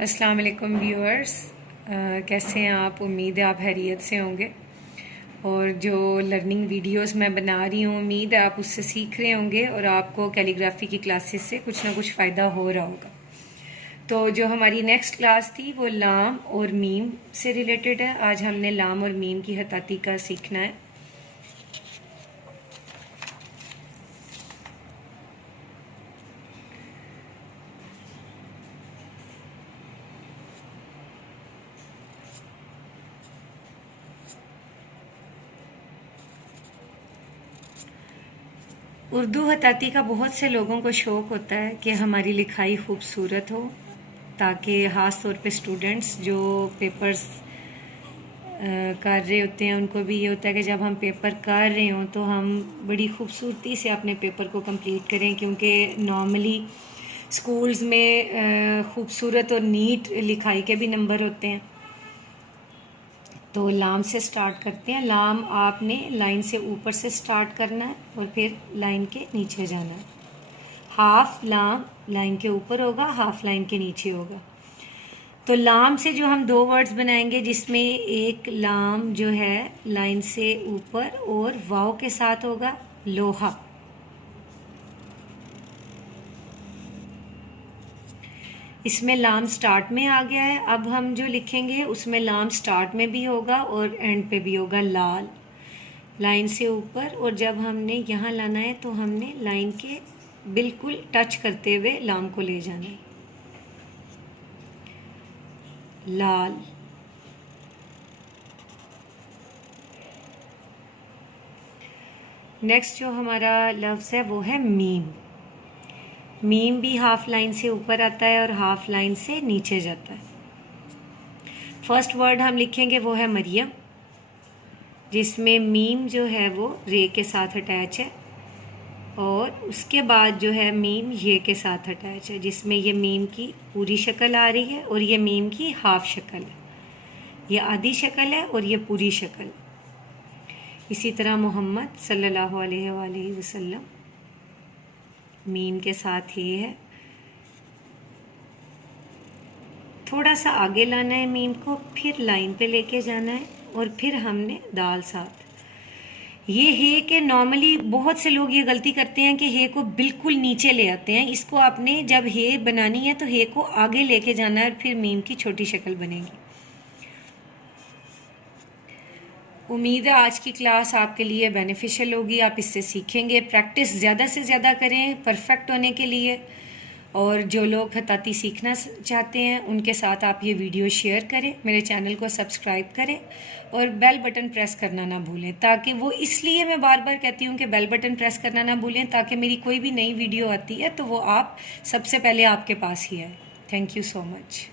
अस्सलाम वालेकुम व्यूअर्स। कैसे हैं आप? उम्मीद है आप खैरियत से होंगे। और जो लर्निंग वीडियोस मैं बना रही हूँ, उम्मीद है आप उससे सीख रहे होंगे और आपको कैलीग्राफी की क्लासेस से कुछ ना कुछ फ़ायदा हो रहा होगा। तो जो हमारी नेक्स्ट क्लास थी वो लाम और मीम से रिलेटेड है। आज हमने लाम और मीम की खताती का सीखना है। उर्दू खताती का बहुत से लोगों को शौक़ होता है कि हमारी लिखाई खूबसूरत हो, ताकि ख़ास तौर पे स्टूडेंट्स जो पेपर्स कर रहे होते हैं उनको भी ये होता है कि जब हम पेपर कर रहे हों तो हम बड़ी खूबसूरती से अपने पेपर को कंप्लीट करें, क्योंकि नॉर्मली स्कूल्स में खूबसूरत और नीट लिखाई के भी नंबर होते हैं। तो लाम से स्टार्ट करते हैं। लाम आपने लाइन से ऊपर से स्टार्ट करना है और फिर लाइन के नीचे जाना है। हाफ लाम लाइन के ऊपर होगा, हाफ लाइन के नीचे होगा। तो लाम से जो हम दो वर्ड्स बनाएंगे, जिसमें एक लाम जो है लाइन से ऊपर और वाव के साथ होगा, लोहा। इसमें लाम स्टार्ट में आ गया है। अब हम जो लिखेंगे उसमें लाम स्टार्ट में भी होगा और एंड पे भी होगा, लाल। लाइन से ऊपर, और जब हमने यहाँ लाना है तो हमने लाइन के बिल्कुल टच करते हुए लाम को ले जाना है, लाल। नेक्स्ट जो हमारा लफ्ज़ है वो है मीम। मीम भी हाफ लाइन से ऊपर आता है और हाफ लाइन से नीचे जाता है। फर्स्ट वर्ड हम लिखेंगे वो है मरियम, जिसमें मीम जो है वो रे के साथ अटैच है, और उसके बाद जो है मीम ये के साथ अटैच है, जिसमें ये मीम की पूरी शक्ल आ रही है और ये मीम की हाफ शक्ल है। ये आधी शक्ल है और ये पूरी शक्ल। इसी तरह मोहम्मद सल्लल्लाहु अलैहि वसल्लम, मीम के साथ ये है। थोड़ा सा आगे लाना है मीम को, फिर लाइन पे लेके जाना है और फिर हमने दाल साथ। ये हे के नॉर्मली बहुत से लोग ये गलती करते हैं कि हे को बिल्कुल नीचे ले आते हैं। इसको आपने जब हे बनानी है तो हे को आगे लेके जाना है और फिर मीम की छोटी शक्ल बनेगी। उम्मीद है आज की क्लास आपके लिए बेनिफिशियल होगी, आप इससे सीखेंगे। प्रैक्टिस ज़्यादा से ज़्यादा करें परफेक्ट होने के लिए। और जो लोग खताती सीखना चाहते हैं उनके साथ आप ये वीडियो शेयर करें, मेरे चैनल को सब्सक्राइब करें और बेल बटन प्रेस करना ना भूलें, ताकि वो, इसलिए मैं बार बार कहती हूँ कि बेल बटन प्रेस करना ना भूलें, ताकि मेरी कोई भी नई वीडियो आती है तो वो आप सबसे पहले आपके पास ही आए। Thank you so much.